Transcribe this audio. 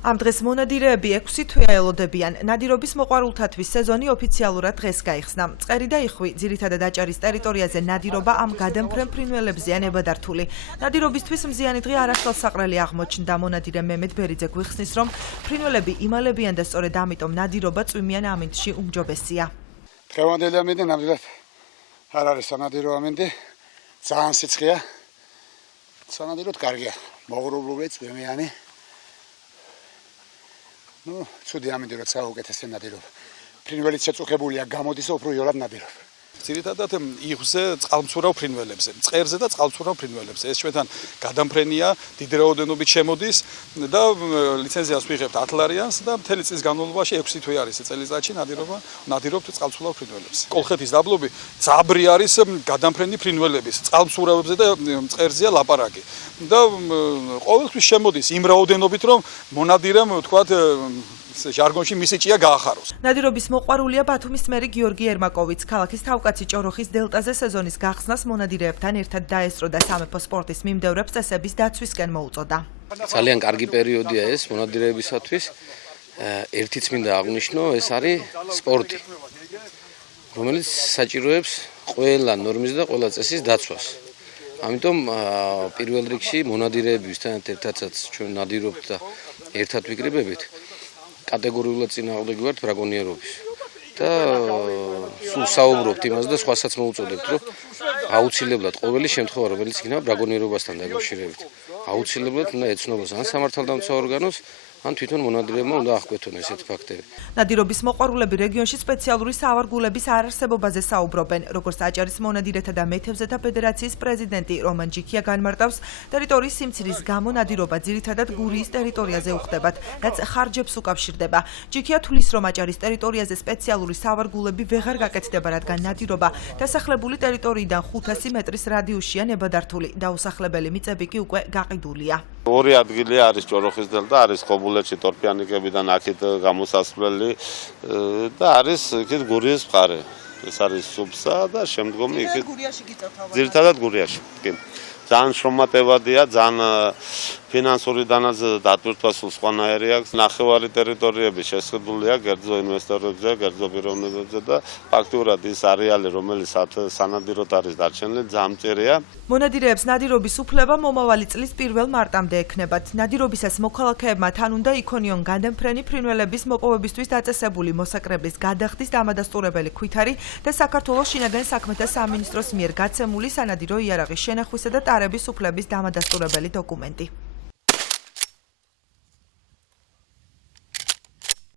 ამ დღეს მონადირეები 6 თვეა ელოდებიან. ნადირობის მოყვარულთათვის სეზონი ოფიციალურად დღეს გაიხსნა. წყერი და იხვი, ძირითადად აჭარის ტერიტორიაზე ნადირობა ამ გადამფრენ ფრინველებზეა ნებადართული. ნადირობისთვის მზიანი დღე არასდროსაყრელი აღმოჩნდა. მონადირე მემედ ბერიძე გვიხსნის, რომ ფრინველები იმალებიან და სწორედ ამიტომ ნადირობა წვიმიან ამინდში უმჯობესია. დღევანდელი ამინდი ნამდვილად არ არის სანადირო ამინდი. ძალიან სიცხეა. სანადიროდ კარგია. მოღრუბლული, წვიმიანი. ცუდი ამინდი როცა უკეთესია ნადირობა. ფრინველიც შეწუხებულია, გამოდის უფრო იოლად ნადირობა. ძირითადად იხვზე წყალმცურავ ფრინველებზე, მწყერზე და წყალმცურავ ფრინველებზე. ეს ჩვენთან გადამფრენია, დიდი რაოდენობით შემოდის და ლიცენზიას ვიღებთ 10 ლარიანს და მთელი წლის განმავლობაში 6 თვე არის წელიწადში ნადირობთ წყალმცურავ ფრინველებზე. კოლხეთის დაბლობი ძაბრი არის გადამფრენი ფრინველების, წყალმცურავებზე და მწყერზეა ლაპარაკი. და ყოველთვის შემოდის იმ რაოდენობით, რომ მონადირემ თქვათ ჟარგონში მისი ჭია გაახაროს. ნადირობის მოყვარულია ბათუმის მერი გიორგი ერმაკოვიც. ქალაქის თავკაცი ჭოროხის დელტაზე სეზონის გახსნას მონადირეებთან ერთად დაესწრო და სამეფო სპორტის მიმდევრებს წესების დაცვისკენ მოუწოდა. ძალიან კარგი პერიოდია ეს მონადირეებისათვის. ერთიც მინდა აღვნიშნო, ეს არის სპორტი, რომელიც საჭიროებს ყველა ნორმის და ყველა წესის დაცვას. ამიტომ პირველ რიგში მონადირეებისთან ერთადაც ჩვენ ნადირობთ და ერთად ვიკრიბებით. კატეგორიულად წინააღმდეგი ვართ ბრაკონიერობის და სულ საუბრობთ იმას და სხვასაც მოუწოდებთ, რომ აუცილებლად ყოველი შემთხვევა, რომელიც იქნება ბრაკონიერობასთან დაკავშირებით, აუცილებლად უნდა ეცნობას ან სამართალდამცავ ორგანოს, ან თვითონ მონადირეებმა უნდა აღკვეთონ ესეთ ფაქტები. ნადირობის მოყვარულები რეგიონში სპეციალური საავარგულების არარსებობაზე საუბრობენ, როგორც აჭარის მონადირეთა და მეთევზეთა ფედერაციის პრეზიდენტი რომან ჯიქია განმარტავს, ტერიტორიის სიმცირის გამო ნადირობა ძირითადად გურიის ტერიტორიაზე უხდებათ, რაც ხარჯებს უკავშირდება. ჯიქია თვლის, რომ აჭარის ტერიტორიაზე სპეციალური საავარგულები ვეღარ გაკეთდება, რადგან ნადირობა დასახლებული ტერიტორიიდან 500 მეტრის რადიუსშია ნებადართული. დაუსახლებელი მიწები კი უკვე გაყიდულია. ორი ადგილი არის ჭოროხის დელტა, არის ხობულეთში ტორფიანიკებიდან აქეთ გამოსასვლელი და არის იქით გურიის მხარე. ეს არის სუბსა და შემდგომი იქით ძირითადად გურიაში. კი. ძალიან შრომატევადია, ძალიან ფინანსური დანაზა დატვირთვა სულ სხვანაირი აქვს. ნახევარი ტერიტორიები შესყიდულია კერძო ინვესტორებზე, კერძო პიროვნებებზე და ფაქტურად ის არეალი, რომელიც სანადიროდ არის დარჩენილი, ძალიან მწირია. მონადირეებს ნადირობის უფლება მომავალი წლის 1 მარტამდე ექნებათ. ნადირობისას მოქალაქეებმა თან უნდა იქონიონ გადამფრენი ფრინველების მოპოვებისთვის დაწესებული მოსაკრებლის გადახდის დამადასტურებელი ქვითარი და საქართველოს შინაგან საქმეთა სამინისტროს მიერ გაცემული სანადირო იარაღის შენახვისა და ტარების უფლების დამადასტურებელი დოკუმენტი.